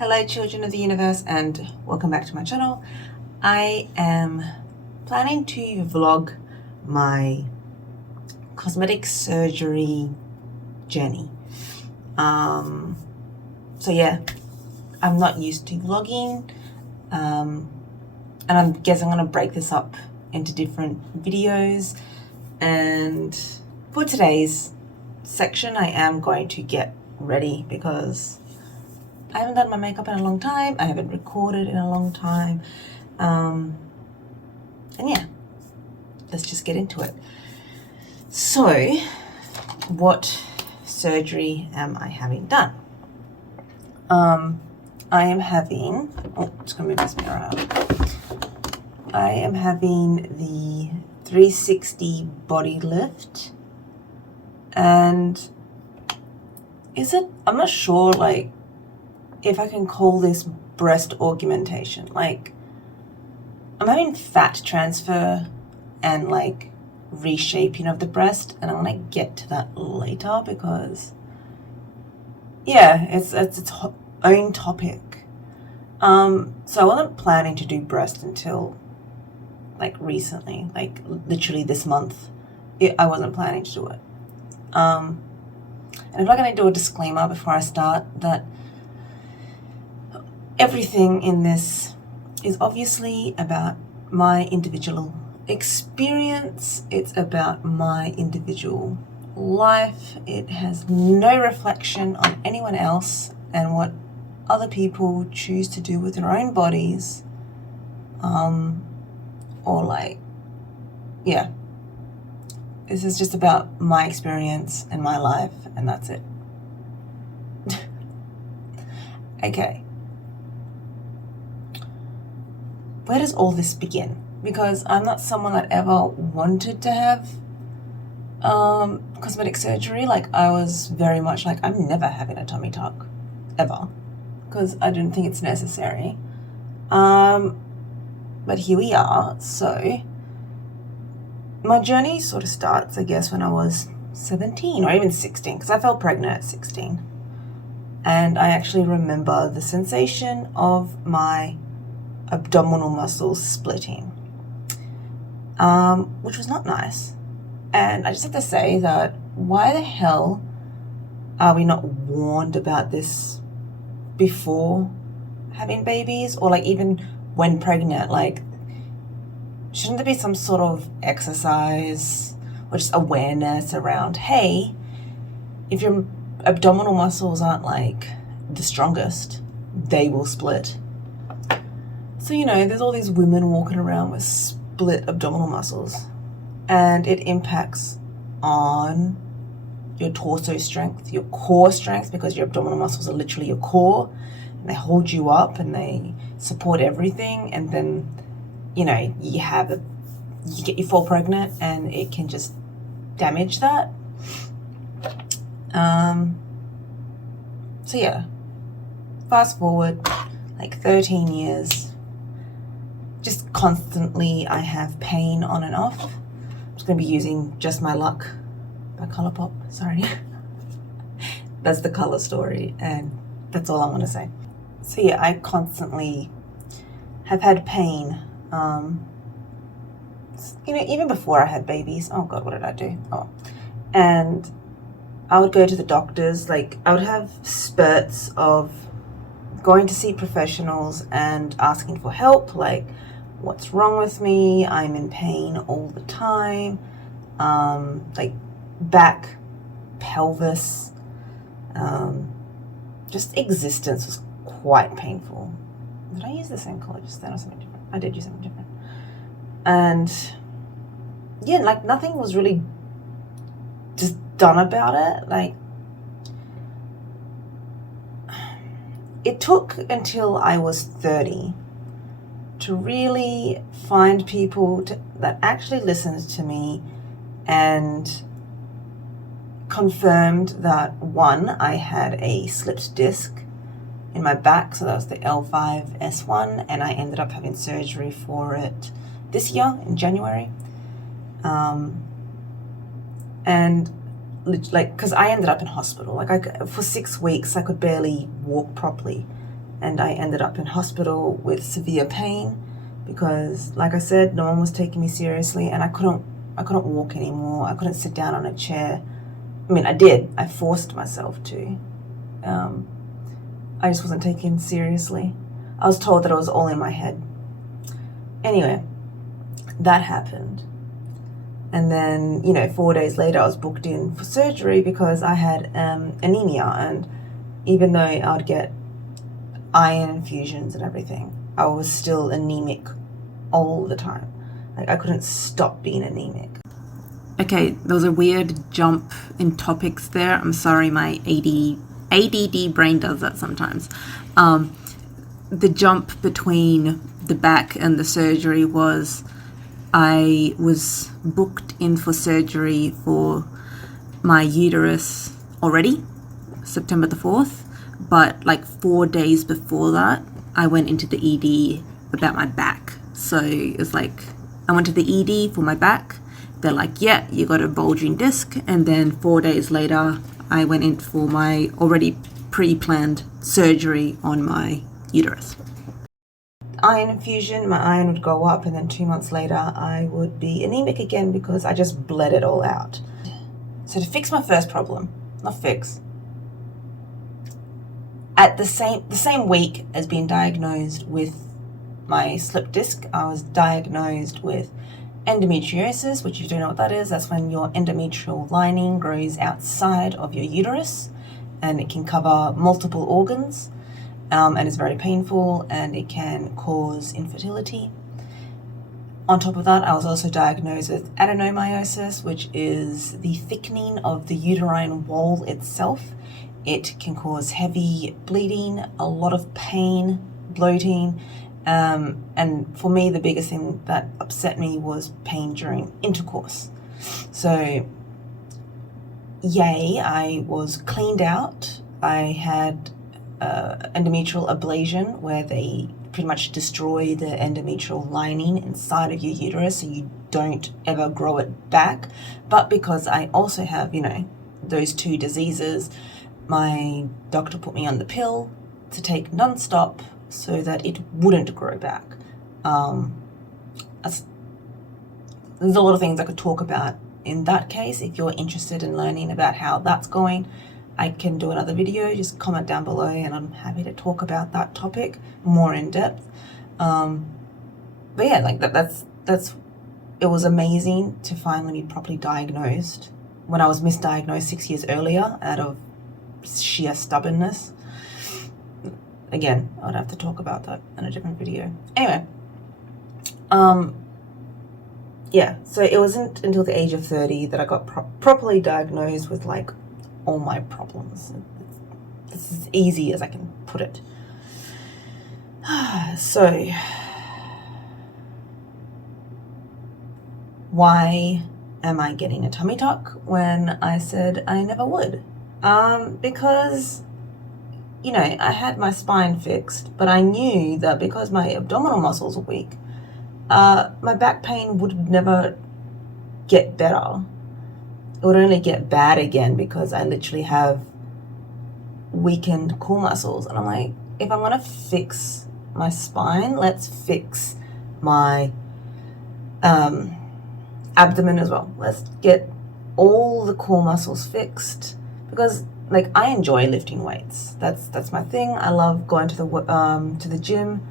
Hello children of the universe and welcome back to my channel. I am planning to vlog my cosmetic surgery journey. So yeah, I'm not used to vlogging, and I guess I'm going to break this up into different videos. And for today's section I am going to get ready because I haven't done my makeup in a long time. I haven't recorded in a long time. And yeah, let's just get into it. So, what surgery am I having done? I am having, just gonna move this mirror out. I am having the 360 body lift. And I'm not sure, like, if I can call this breast augmentation. Like, I'm having fat transfer and like reshaping of the breast, and I'm gonna get to that later because yeah, it's its own topic. So I wasn't planning to do breast until like recently, like literally this month. I wasn't planning to do it. And I'm not gonna do a disclaimer before I start that everything in this is obviously about my individual experience. It's about my individual life. It has no reflection on anyone else and what other people choose to do with their own bodies. Or like, yeah. This is just about my experience and my life, and that's it. Okay. Where does all this begin? Because I'm not someone that ever wanted to have cosmetic surgery. Like, I was very much like, I'm never having a tummy tuck, ever, because I didn't think it's necessary. But here we are. So my journey sort of starts, I guess, when I was 17 or even 16, because I fell pregnant at 16. And I actually remember the sensation of my abdominal muscles splitting, which was not nice. And I just have to say that why the hell are we not warned about this before having babies, or like even when pregnant? Like, shouldn't there be some sort of exercise or just awareness around, hey, if your abdominal muscles aren't like the strongest, they will split. So, you know, there's all these women walking around with split abdominal muscles, and it impacts on your torso strength, your core strength, because your abdominal muscles are literally your core, and they hold you up and they support everything. And then, you know, you fall pregnant and it can just damage that. So yeah, fast forward like 13 years. Just constantly I have pain on and off. I'm just going to be using Just My Luck by Colourpop. Sorry. That's the colour story, and that's all I'm going to say. So yeah, I constantly have had pain. You know, even before I had babies. Oh God, what did I do? And I would go to the doctors. Like, I would have spurts of going to see professionals and asking for help. Like, what's wrong with me? I'm in pain all the time. Like back, pelvis, just existence was quite painful. Did I use the same color just then or something different? I did use something different. And yeah, like nothing was really just done about it. Like, it took until I was 30 to really find people that actually listened to me and confirmed that, one, I had a slipped disc in my back, so that was the L5-S1, and I ended up having surgery for it this year in January. And like, because I ended up in hospital, like for 6 weeks I could barely walk properly, and I ended up in hospital with severe pain because, like I said, no one was taking me seriously, and I couldn't walk anymore. I couldn't sit down on a chair. I mean, I did. I forced myself to. I just wasn't taken seriously. I was told that it was all in my head. Anyway, that happened. And then, 4 days later, I was booked in for surgery because I had anemia. And even though I would get iron infusions and everything, I was still anemic all the time. Like, I couldn't stop being anemic. Okay, there was a weird jump in topics there. I'm sorry, my ADD brain does that sometimes. The jump between the back and the surgery was I was booked in for surgery for my uterus already, September the 4th, but like 4 days before that, I went into the ED about my back. So it was like, I went to the ED for my back. They're like, yeah, you got a bulging disc. And then 4 days later, I went in for my already pre-planned surgery on my uterus. Iron infusion, my iron would go up, and then 2 months later I would be anemic again because I just bled it all out. So to fix my first problem, not fix, at the same week as being diagnosed with my slip disc, I was diagnosed with endometriosis, which, if you don't know what that is, that's when your endometrial lining grows outside of your uterus, and it can cover multiple organs. And it's very painful, and it can cause infertility. On top of that, I was also diagnosed with adenomyosis, which is the thickening of the uterine wall itself. It can cause heavy bleeding, a lot of pain, bloating, and for me, the biggest thing that upset me was pain during intercourse. So, yay, I was cleaned out. I had endometrial ablation, where they pretty much destroy the endometrial lining inside of your uterus so you don't ever grow it back. But because I also have, those two diseases, my doctor put me on the pill to take non-stop so that it wouldn't grow back. There's a lot of things I could talk about in that case. If you're interested in learning about how that's going, I can do another video. Just comment down below and I'm happy to talk about that topic more in depth. But yeah, like that's it was amazing to finally be properly diagnosed when I was misdiagnosed 6 years earlier out of sheer stubbornness. Again, I'd have to talk about that in a different video. Anyway, yeah, so it wasn't until the age of 30 that I got properly diagnosed with like all my problems. It's as easy as I can put it. So, why am I getting a tummy tuck when I said I never would? Because, I had my spine fixed, but I knew that because my abdominal muscles were weak, my back pain would never get better. It would only get bad again because I literally have weakened core muscles. And I'm like, if I'm going to fix my spine, let's fix my abdomen as well. Let's get all the core muscles fixed because, like, I enjoy lifting weights. That's my thing. I love going to the gym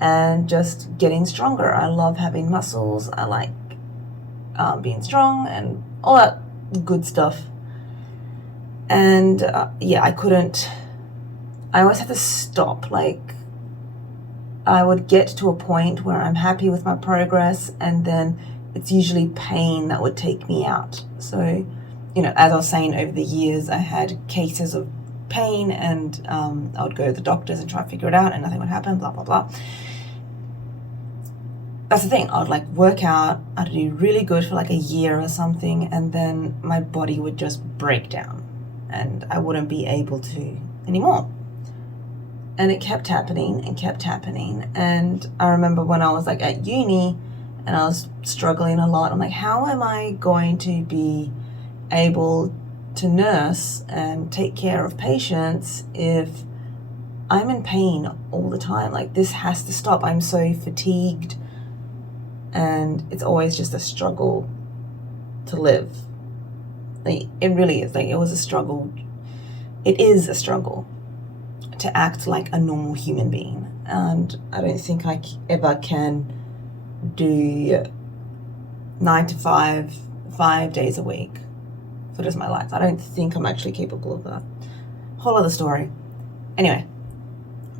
and just getting stronger. I love having muscles. I like being strong and all that good stuff. And yeah, I always had to stop. Like, I would get to a point where I'm happy with my progress, and then it's usually pain that would take me out. So, as I was saying, over the years, I had cases of pain, and I would go to the doctors and try to figure it out, and nothing would happen, blah, blah, blah. That's the thing. I would work out, I'd do really good for like a year or something, and then my body would just break down and I wouldn't be able to anymore. And it kept happening and kept happening. And I remember when I was at uni and I was struggling a lot, I'm like, how am I going to be able to nurse and take care of patients if I'm in pain all the time. Like, this has to stop. I'm so fatigued, and it's always just a struggle to live. Like, it really is. Like, it was a struggle. It is a struggle to act like a normal human being, and I don't think I ever can do 9 to 5 days a week for the rest of my life. I don't think I'm actually capable of that. Whole other story. Anyway,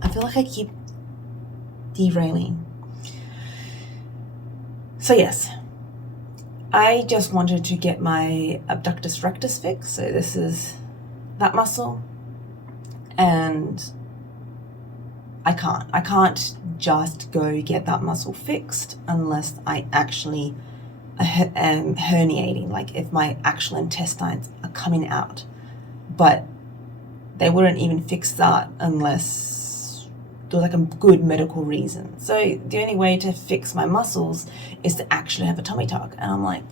I feel like I keep derailing. So yes, I just wanted to get my abductus rectus fixed. So this is that muscle, and I can't just go get that muscle fixed unless I actually am herniating, like if my actual intestines are coming out. But they wouldn't even fix that unless there was like a good medical reason. So the only way to fix my muscles is to actually have a tummy tuck. And I'm like,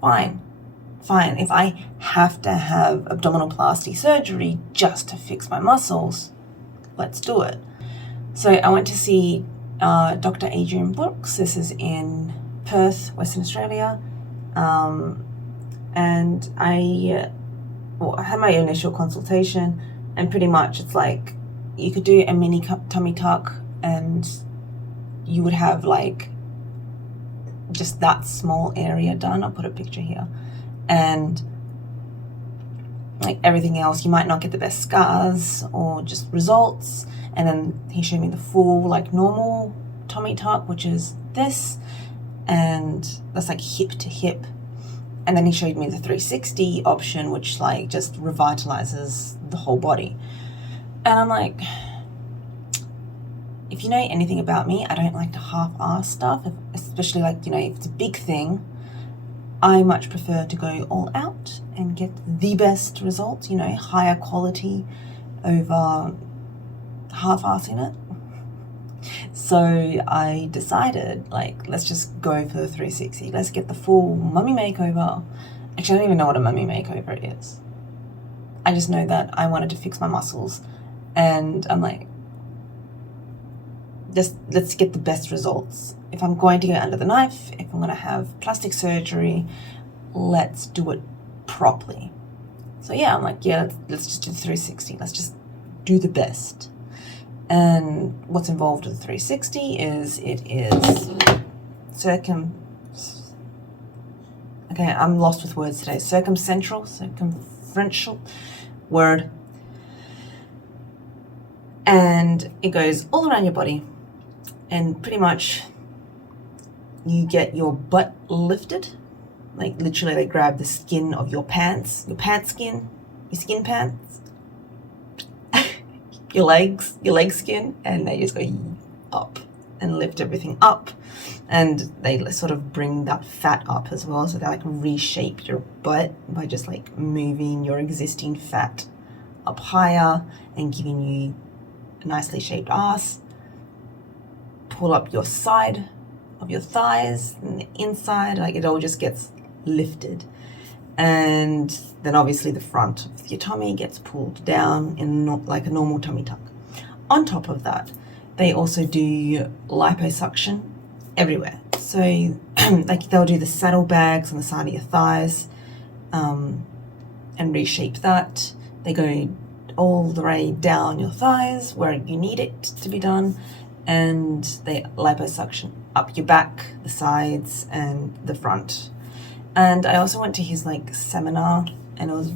fine. If I have to have abdominoplasty surgery just to fix my muscles, let's do it. So I went to see Dr. Adrian Brooks. This is in Perth, Western Australia. And I had my initial consultation, and pretty much it's like you could do a mini tummy tuck and you would have like just that small area done. I'll put a picture here. And like everything else, you might not get the best scars or just results. And then he showed me the full like normal tummy tuck, which is this, and that's like hip to hip. And then he showed me the 360 option, which like just revitalizes the whole body. And I'm like, if you know anything about me, I don't like to half-ass stuff, especially like, you know, if it's a big thing. I much prefer to go all out and get the best results, you know, higher quality over half-assing it. So I decided, like, let's just go for the 360. Let's get the full mummy makeover. Actually, I don't even know what a mummy makeover is. I just know that I wanted to fix my muscles, and I'm like, just let's get the best results. If I'm going to go under the knife, if I'm going to have plastic surgery, let's do it properly. So yeah, I'm like, yeah, let's just do the 360. Let's just do the best. And what's involved with the 360 is it is okay, I'm lost with words today. Circumferential word. And it goes all around your body. And pretty much you get your butt lifted. Like literally they grab the skin of your pants, your skin pants, your leg skin, and they just go up and lift everything up. And they sort of bring that fat up as well. So they like reshape your butt by just like moving your existing fat up higher and giving you a nicely shaped ass. Pull up your side of your thighs and the inside, like it all just gets lifted. And then obviously the front of your tummy gets pulled down in like a normal tummy tuck. On top of that, they also do liposuction everywhere. So like they'll do the saddlebags on the side of your thighs and reshape that. They go all the way down your thighs where you need it to be done, and they liposuction up your back, the sides, and the front. And I also went to his like seminar, and it was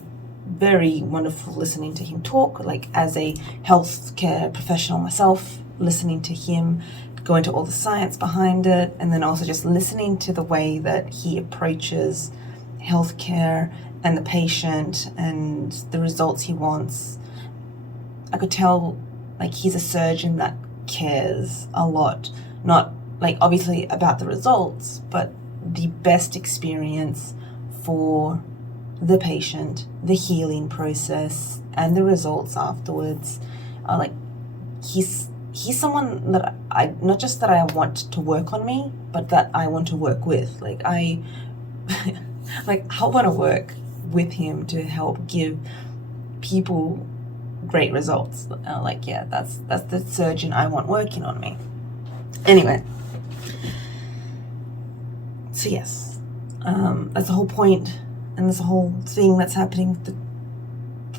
very wonderful listening to him talk, like as a healthcare professional myself, listening to him go into all the science behind it, and then also just listening to the way that he approaches healthcare and the patient and the results he wants. I could tell like he's a surgeon that cares a lot, not like obviously about the results, but the best experience for the patient, the healing process, and the results afterwards. Like he's someone that I not just that I want to work on me, but that I want to work with. Like I want to work with him to help give people great results. Like, yeah, that's the surgeon I want working on me. Anyway, so yes, that's the whole point, and there's a whole thing that's happening with the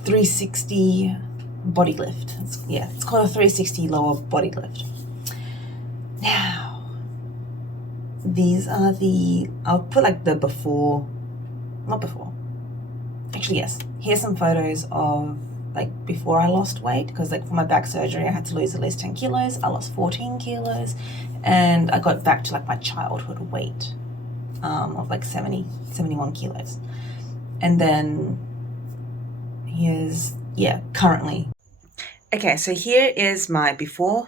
360 body lift. It's called a 360 lower body lift. Now, these are I'll put like the before, not before, actually yes, here's some photos of like before I lost weight, because like for my back surgery I had to lose at least 10 kilos. I lost 14 kilos and I got back to like my childhood weight of like 71 kilos. And then here's, currently. Okay, so here is my before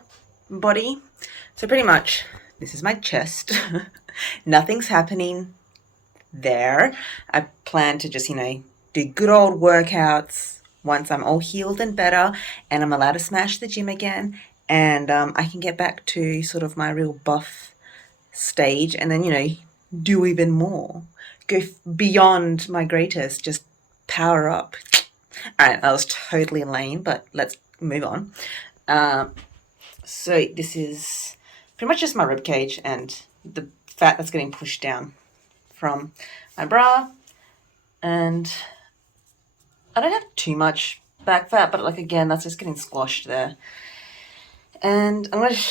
body. So pretty much this is my chest. Nothing's happening there. I plan to just, do good old workouts once I'm all healed and better and I'm allowed to smash the gym again, and I can get back to sort of my real buff stage, and then, do even more. Go beyond my greatest, just power up. All right, that was totally lame, but let's move on. So this is pretty much just my rib cage and the fat that's getting pushed down from my bra, and I don't have too much back fat, but like again, that's just getting squashed there. And I'm going to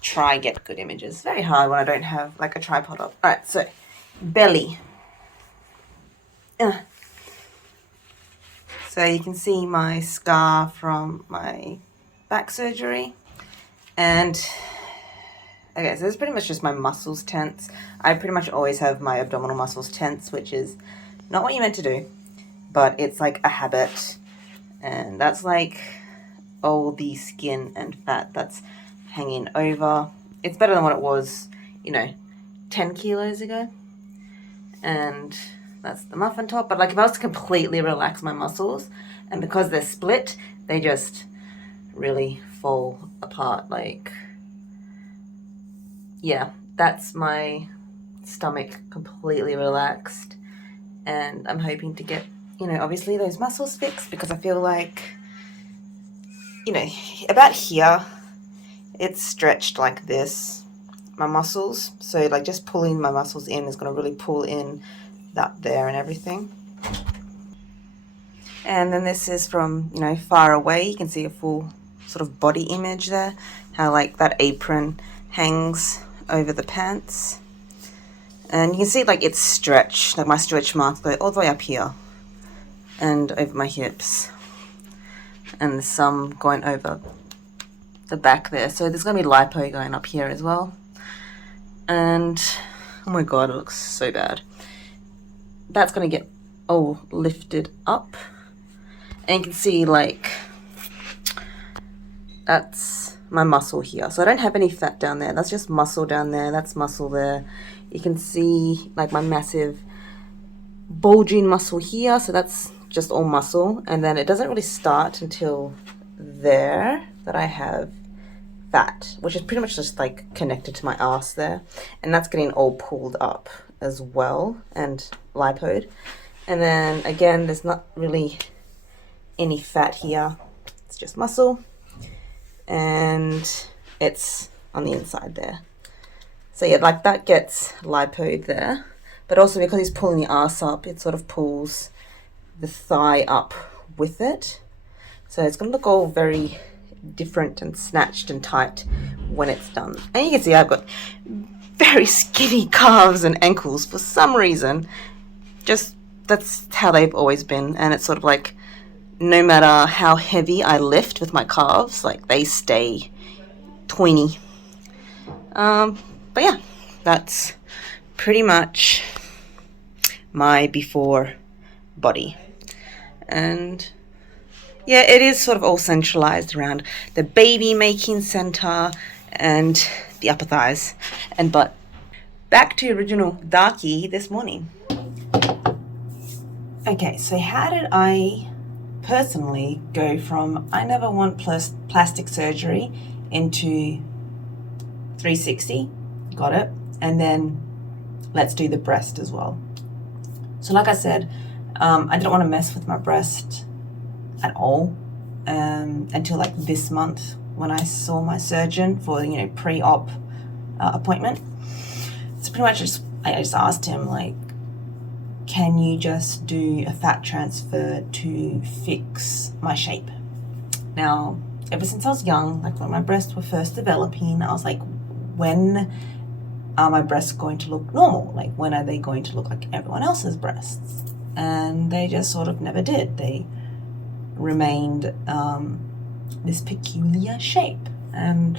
try get good images. Very hard when I don't have like a tripod up. All right, so belly. So you can see my scar from my back surgery. And okay, so this is pretty much just my muscles tense. I pretty much always have my abdominal muscles tense, which is not what you're meant to do, but it's like a habit. And that's like all the skin and fat that's hanging over. It's better than what it was, 10 kilos ago. And that's the muffin top. But like if I was to completely relax my muscles, and because they're split, they just really fall apart. Like, yeah, that's my stomach completely relaxed. And I'm hoping to get, obviously those muscles fixed, because I feel like, about here, it's stretched like this, my muscles. So like just pulling my muscles in is going to really pull in that there and everything. And then this is from, far away. You can see a full sort of body image there, how like that apron hangs over the pants. And you can see like it's stretched, like my stretch marks go all the way up here and over my hips. And there's some going over the back there. So there's going to be lipo going up here as well. And oh my god, it looks so bad. That's going to get all lifted up. And you can see like that's my muscle here. So I don't have any fat down there. That's just muscle down there. That's muscle there. You can see like my massive bulging muscle here. So that's just all muscle. And then it doesn't really start until there that I have fat, which is pretty much just like connected to my ass there. And that's getting all pulled up as well and lipoed. And then again, there's not really any fat here. It's just muscle. And it's on the inside there. So yeah, like that gets lipoed there. But also because he's pulling the ass up, it sort of pulls the thigh up with it. So it's going to look all very different and snatched and tight when it's done. And you can see I've got very skinny calves and ankles for some reason. Just that's how they've always been. And it's sort of like no matter how heavy I lift with my calves, like they stay tweeny. But yeah, that's pretty much my before body. And yeah, it is sort of all centralized around the baby making center and the upper thighs and butt. Back to original Darky this morning. Okay, so how did I personally go from I never want plastic surgery into 360, got it, and then let's do the breast as well. So like I said, I didn't want to mess with my breast at all. until like this month when I saw my surgeon for, you know, pre-op appointment. So pretty much I just asked him, like, can you just do a fat transfer to fix my shape? Now, ever since I was young, like when my breasts were first developing, I was like, when are my breasts going to look normal? Like, when are they going to look like everyone else's breasts? And they just sort of never did. They remained this peculiar shape. And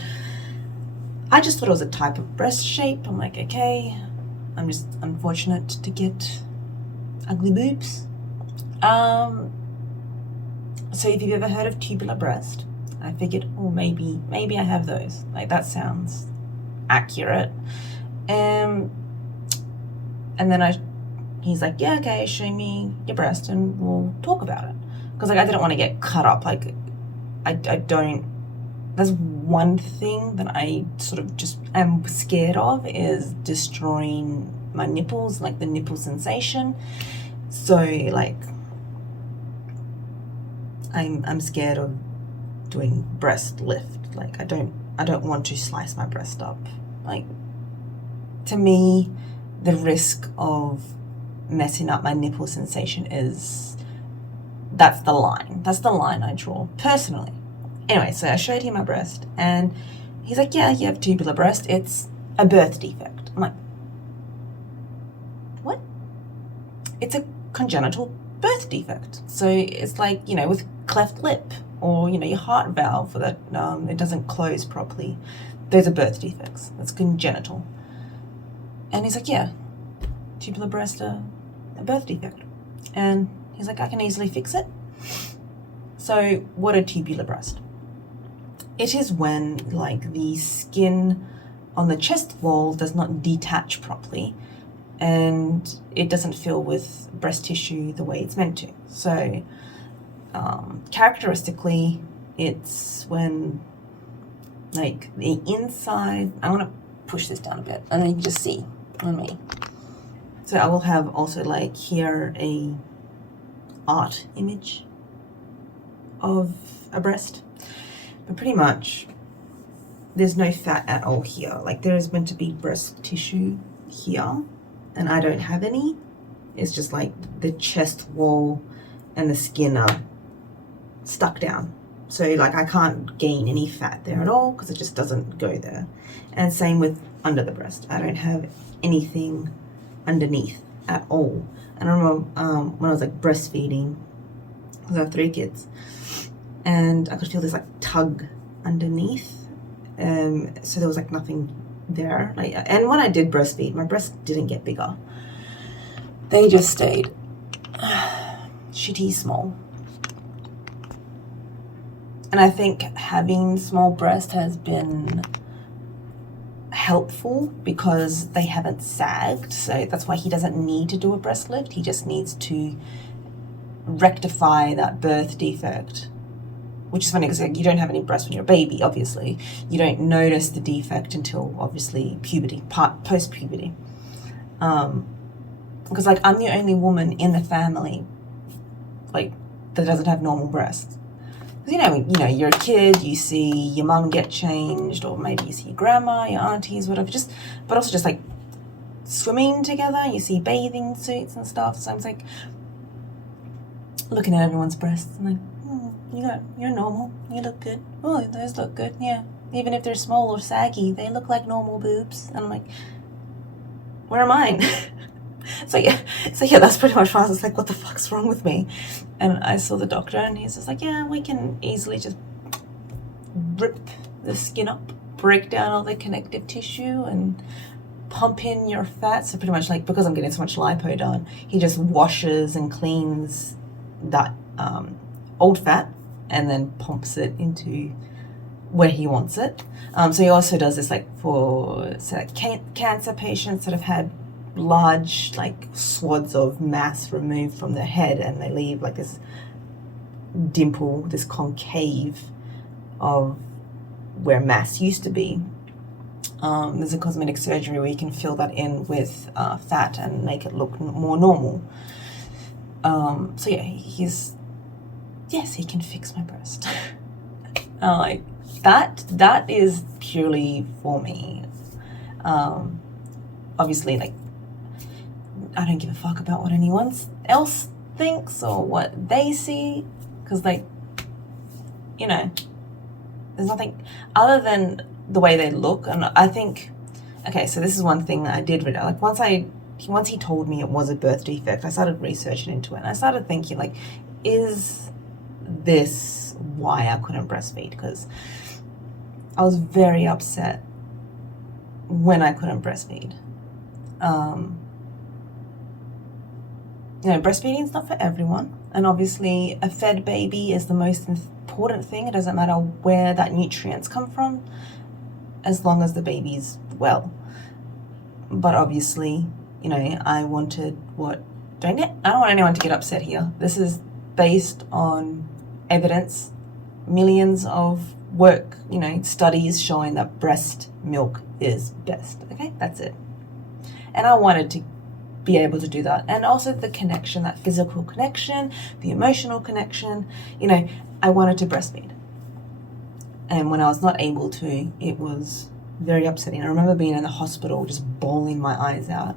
I just thought it was a type of breast shape. I'm like, okay, I'm just unfortunate to get ugly boobs. So if you've ever heard of tubular breast, I figured, oh, maybe I have those. Like, that sounds accurate. And then he's like, yeah, okay, show me your breast and we'll talk about it. Because, like, I didn't want to get cut up. Like, I don't, there's one thing that I sort of just am scared of is destroying my nipples, like the nipple sensation. So, like, I'm scared of doing breast lift. Like, I don't want to slice my breast up. Like, to me, the risk of messing up my nipple sensation that's the line I draw personally. Anyway, so I showed him my breast and he's like, yeah, you have tubular breast. It's a birth defect. I'm like, what? It's a congenital birth defect. So it's like, you know, with cleft lip or, you know, your heart valve that it doesn't close properly. Those are birth defects. That's congenital. And he's like, yeah, tubular breast, a birth defect. And he's like, I can easily fix it. So what are tubular breast? It is when, like, the skin on the chest wall does not detach properly and it doesn't fill with breast tissue the way it's meant to. So characteristically, it's when, like, the inside, I want to push this down a bit and then you can just see on me. So I will have also, like, here a art image of a breast, but pretty much there's no fat at all here. Like, there is meant to be breast tissue here and I don't have any. It's just like the chest wall and the skin are stuck down. So, like, I can't gain any fat there at all because it just doesn't go there. And same with under the breast. I don't have anything underneath at all. And I remember when I was, like, breastfeeding, because I have 3 kids, and I could feel this, like, tug underneath. So there was, like, nothing there. Like, and when I did breastfeed, my breasts didn't get bigger. They just stayed shitty small. And I think having small breasts has been helpful because they haven't sagged. So that's why he doesn't need to do a breast lift. He just needs to rectify that birth defect. Which is funny because, like, you don't have any breasts when you're a baby, obviously. You don't notice the defect until, obviously, puberty, post-puberty. Because, like, I'm the only woman in the family, like, that doesn't have normal breasts. Because, you know, you're a kid, you see your mum get changed, or maybe you see your grandma, your aunties, whatever. But also just, like, swimming together, you see bathing suits and stuff. So I'm just, like, looking at everyone's breasts and, like, you're normal. You look good. Oh, those look good. Yeah. Even if they're small or saggy, they look like normal boobs. And I'm like, where are mine? So yeah, that's pretty much why I was like, what the fuck's wrong with me? And I saw the doctor and he's just like, yeah, we can easily just rip the skin up, break down all the connective tissue and pump in your fat. So pretty much, like, because I'm getting so much lipo done, he just washes and cleans that old fat and then pumps it into where he wants it. So he also does this, like, for cancer patients that have had large, like, swaths of mass removed from their head and they leave, like, this dimple, this concave of where mass used to be. There's a cosmetic surgery where you can fill that in with fat and make it look more normal. So yeah, yes, he can fix my breast. I'm like, that is purely for me. Obviously, like, I don't give a fuck about what anyone else thinks or what they see, because, like, you know, there's nothing other than the way they look. And I think, okay, so this is one thing that I did read. Like, once he told me it was a birth defect, I started researching into it, and I started thinking, like, is this why I couldn't breastfeed? Because I was very upset when I couldn't breastfeed. You know, breastfeeding is not for everyone, and obviously a fed baby is the most important thing. It doesn't matter where that nutrients come from, as long as the baby's well. But obviously, you know, I wanted I don't want anyone to get upset here. This is based on evidence, millions of work, you know, studies showing that breast milk is best. Okay, that's it. And I wanted to be able to do that. And also the connection, that physical connection, the emotional connection, you know, I wanted to breastfeed. And when I was not able to, it was very upsetting. I remember being in the hospital just bawling my eyes out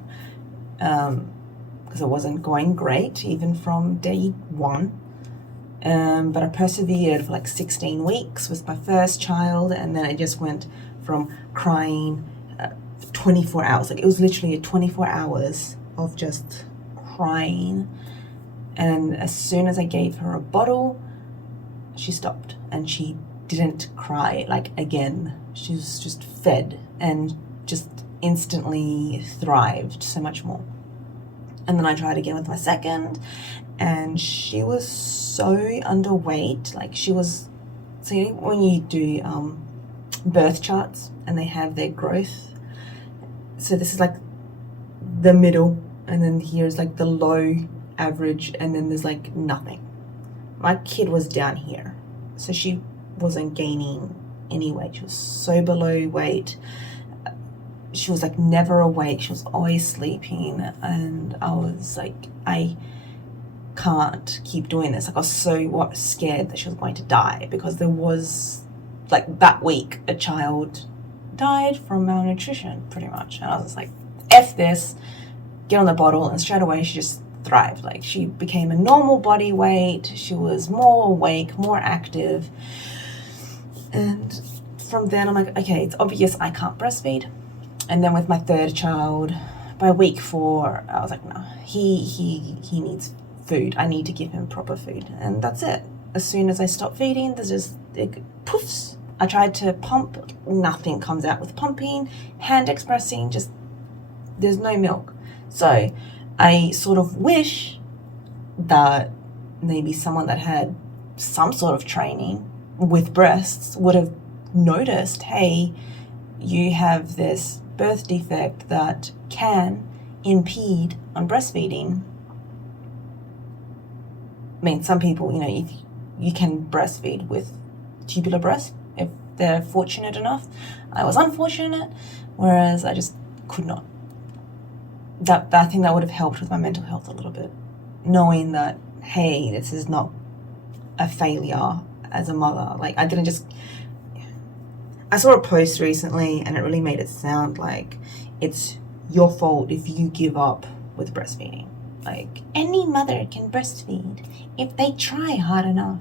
because it wasn't going great, even from day one. But I persevered for like 16 weeks with my first child, and then it just went from crying 24 hours. Like, it was literally 24 hours of just crying. And as soon as I gave her a bottle, she stopped and she didn't cry like again. She was just fed and just instantly thrived so much more. And then I tried again with my second, and she was so underweight. Like, she was, so you know, when you do birth charts and they have their growth, so this is like the middle, and then here's like the low, average, and then there's like nothing. My kid was down here, so she wasn't gaining any weight. She was so below weight. She was like never awake. She was always sleeping, and I was like, I can't keep doing this. Like, I was so scared that she was going to die, because there was, like, that week a child died from malnutrition pretty much, and I was just like, F this, get on the bottle. And straight away she just thrived. Like, she became a normal body weight. She was more awake, more active. And from then I'm like, okay, it's obvious I can't breastfeed. And then with my third child, by week 4, I was like, no, he needs food. I need to give him proper food. And that's it. As soon as I stop feeding, there's just, it poofs. I tried to pump, nothing comes out with pumping. Hand expressing, just, there's no milk. So I sort of wish that maybe someone that had some sort of training with breasts would have noticed, hey, you have this birth defect that can impede on breastfeeding. I mean, some people, you know, if you can breastfeed with tubular breast, if they're fortunate enough. I was unfortunate, whereas I just could not. I think that would have helped with my mental health a little bit, knowing that, hey, this is not a failure as a mother. Like, I didn't just, I saw a post recently and it really made it sound like it's your fault if you give up with breastfeeding. Like, any mother can breastfeed if they try hard enough.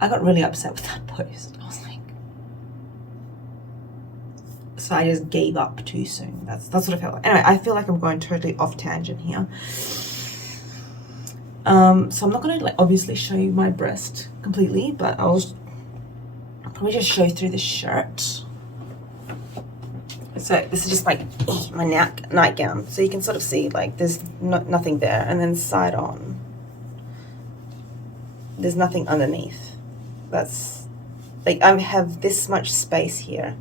I got really upset with that post. I was like, so I just gave up too soon. That's what I felt like. Anyway, I feel like I'm going totally off tangent here. So I'm not going to, like, obviously show you my breast completely, but I'll probably just show through the shirt. So this is just like my nightgown. So you can sort of see, like, there's nothing there. And then side on, there's nothing underneath. That's, like, I have this much space here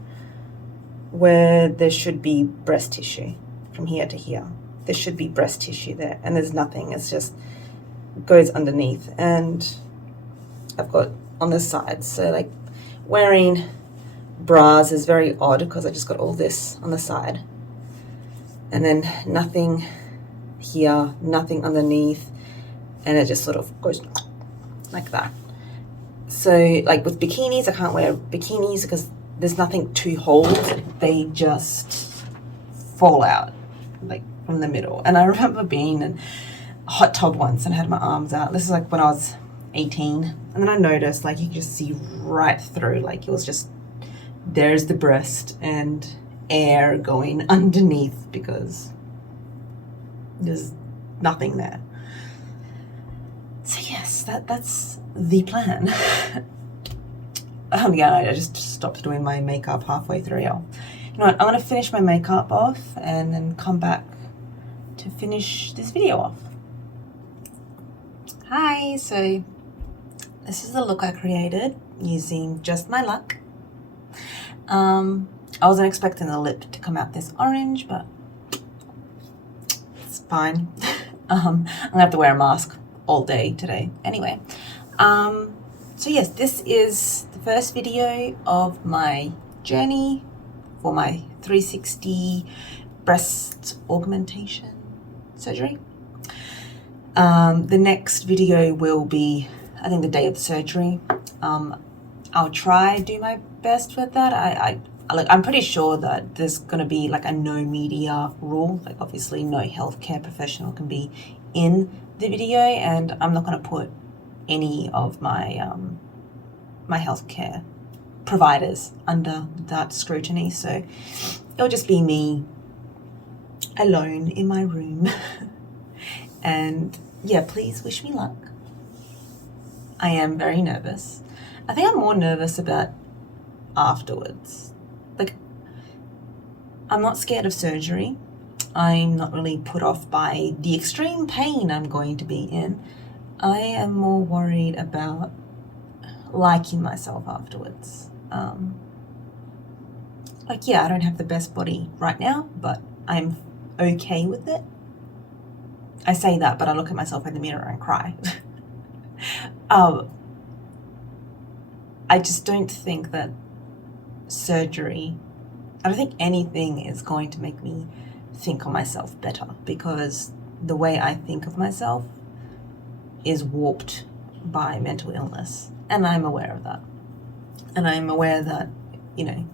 where there should be breast tissue from here to here. There should be breast tissue there, and there's nothing. It's just goes underneath. And I've got on the sides, so like wearing bras is very odd because I just got all this on the side, and then nothing here, nothing underneath, and it just sort of goes like that. So like with bikinis, I can't wear bikinis because there's nothing to hold. They just fall out like from the middle. And I remember being in a hot tub once and had my arms out. This is like when I was 18. And then I noticed like you could just see right through, like it was just, there's the breast and air going underneath because there's nothing there. So yes, that's the plan. Yeah, I just stopped doing my makeup halfway through, y'all. You know what, I'm gonna finish my makeup off and then come back to finish this video off. Hi, so this is the look I created using just my luck. I wasn't expecting the lip to come out this orange, but it's fine. I'm gonna have to wear a mask all day today anyway. So yes, this is the first video of my journey for my 360 breast augmentation surgery. The next video will be, I think, the day of the surgery. I'll try do my best with that. I'm pretty sure that there's going to be like a no media rule. Like obviously no healthcare professional can be in the video, and I'm not going to put any of my my healthcare providers under that scrutiny. So it'll just be me alone in my room. And yeah, please wish me luck. I am very nervous. I think I'm more nervous about afterwards. Like, I'm not scared of surgery. I'm not really put off by the extreme pain I'm going to be in. I am more worried about liking myself afterwards. Like, yeah, I don't have the best body right now, but I'm okay with it. I say that, but I look at myself in the mirror and cry. I just don't think that surgery, I don't think anything is going to make me think of myself better, because the way I think of myself is warped by mental illness. And I'm aware of that. And I'm aware that, you know,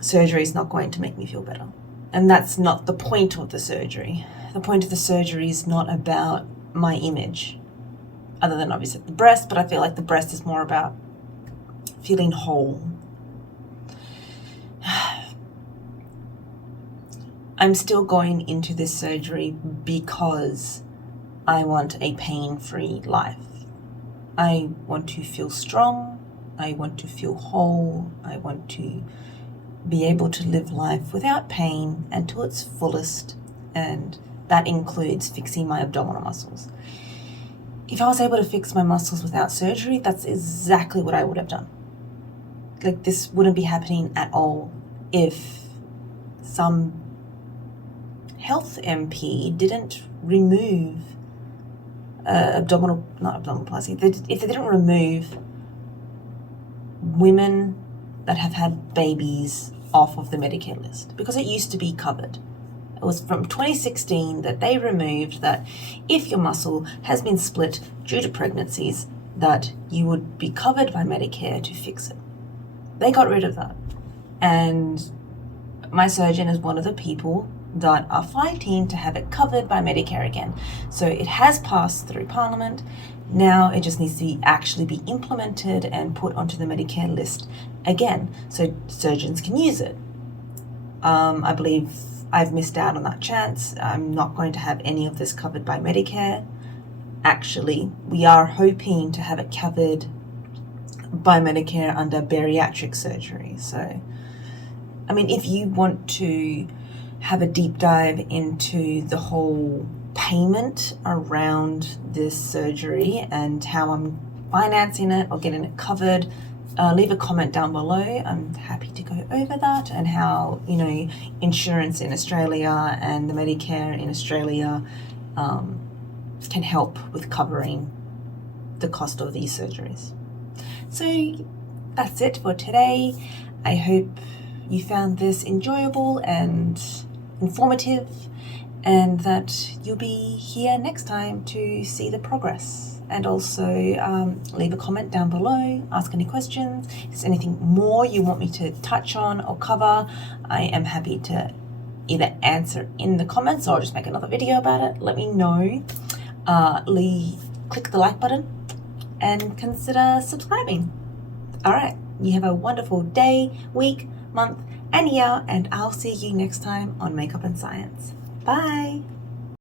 surgery is not going to make me feel better. And that's not the point of the surgery. The point of the surgery is not about my image, other than obviously the breast, but I feel like the breast is more about feeling whole. I'm still going into this surgery because I want a pain-free life. I want to feel strong. I want to feel whole. I want to be able to live life without pain and to its fullest, and that includes fixing my abdominal muscles. If I was able to fix my muscles without surgery, that's exactly what I would have done. Like, this wouldn't be happening at all if some health MP didn't remove abdominoplasty. If they didn't remove women that have had babies off of the Medicare list, because it used to be covered. It was from 2016 that they removed that if your muscle has been split due to pregnancies, that you would be covered by Medicare to fix it. They got rid of that. And my surgeon is one of the people that are fighting to have it covered by Medicare again. So it has passed through Parliament. Now it just needs to actually be implemented and put onto the Medicare list again, so surgeons can use it. I believe I've missed out on that chance. I'm not going to have any of this covered by Medicare. Actually, we are hoping to have it covered by Medicare under bariatric surgery. So, I mean, if you want to have a deep dive into the whole payment around this surgery and how I'm financing it or getting it covered, leave a comment down below. I'm happy to go over that, and how, you know, insurance in Australia and the Medicare in Australia can help with covering the cost of these surgeries. So that's it for today. I hope you found this enjoyable and informative, and that you'll be here next time to see the progress. And also leave a comment down below, ask any questions. If there's anything more you want me to touch on or cover, I am happy to either answer in the comments or just make another video about it. Let me know. Click the like button and consider subscribing. All right, you have a wonderful day, week, month, and year, and I'll see you next time on Makeup and Science. Bye.